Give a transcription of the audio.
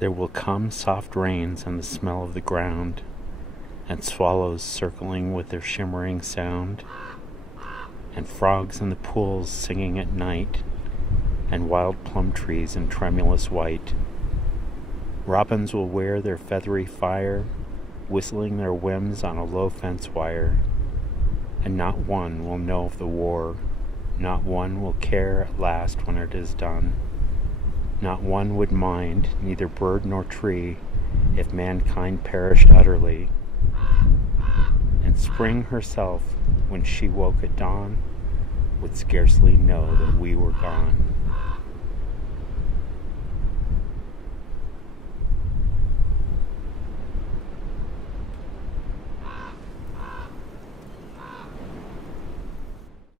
There will come soft rains and the smell of the ground, and swallows circling with their shimmering sound, and frogs in the pools singing at night, and wild plum trees in tremulous white. Robins will wear their feathery fire, whistling their whims on a low fence wire, and not one will know of the war, not one will care at last when it is done. Not one would mind, neither bird nor tree, if mankind perished utterly. And spring herself, when she woke at dawn, would scarcely know that we were gone.